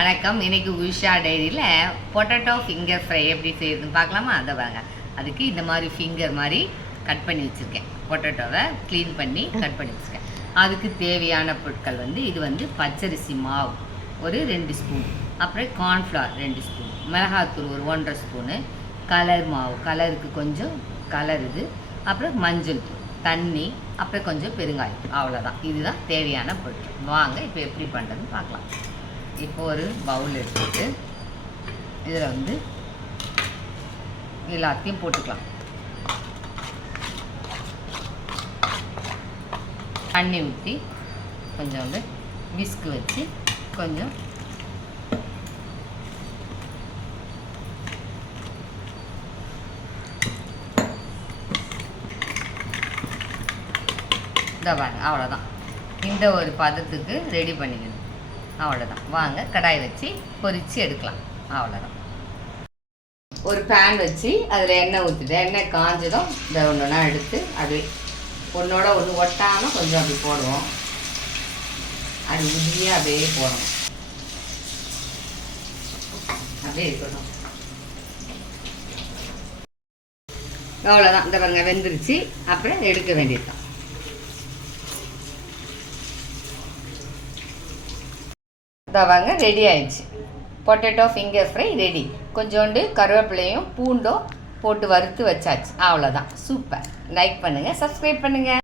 வணக்கம். இன்னைக்கு உஷா டைரியில் பொட்டேட்டோ ஃபிங்கர் ஃப்ரை எப்படி செய்யுதுன்னு பார்க்கலாமா? அதை வாங்க. அதுக்கு இந்த மாதிரி ஃபிங்கர் மாதிரி கட் பண்ணி வச்சுருக்கேன். பொட்டேட்டோவை க்ளீன் பண்ணி கட் பண்ணி வச்சுருக்கேன். அதுக்கு தேவையான பொருட்கள் இது பச்சரிசி மாவு ஒரு 2 ஸ்பூன், அப்புறம் கார்ன்ஃப்ளவர் 2 ஸ்பூன், மிளகாத்தூள் ஒரு 1.5 ஸ்பூனு, கலர் மாவு கலருக்கு கொஞ்சம் கலர் இது, அப்புறம் மஞ்சள் தூள், தண்ணி, அப்புறம் கொஞ்சம் பெருங்காயம். அவ்வளோதான். இதுதான் தேவையான பொருட்கள். வாங்க இப்போ எப்படி பண்ணுறதுன்னு பார்க்கலாம். இப்போ ஒரு பவுல் எடுத்துட்டு இதில் எல்லாத்தையும் போட்டுக்கலாம். தண்ணி ஊற்றி கொஞ்சம் விஸ்க் வச்சு கொஞ்சம் பாருங்க. அவ்வளோதான். இந்த ஒரு பதத்துக்கு ரெடி பண்ணிக்கணும். அவ்வளோதான். வாங்க கடாய் வச்சு பொரித்து எடுக்கலாம். அவ்வளோதான். ஒரு பேன் வச்சு அதில் எண்ணெய் ஊற்றிட்டு எண்ணெய் காஞ்சதும் இந்த ஒன்றுனா எடுத்து அப்படியே ஒன்றோட ஒன்று ஒட்டாமல் கொஞ்சம் அப்படி போடுவோம். அது உதியாக அப்படியே போடணும். அப்படியே இருக்கட்டும். அவ்வளோதான். இந்த பாருங்க வெந்துருச்சு. அப்புறம் எடுக்க வேண்டியதுதான். வாங்க ரெடி ஆயிடுச்சு. Potato finger fry ready. கொஞ்சோண்டு கருவேப்பிலையும் பூண்டும் போட்டு வறுத்து வச்சாச்சு. அவ்வளோதான். சூப்பர். லைக் பண்ணுங்கள், சப்ஸ்கிரைப் பண்ணுங்கள்.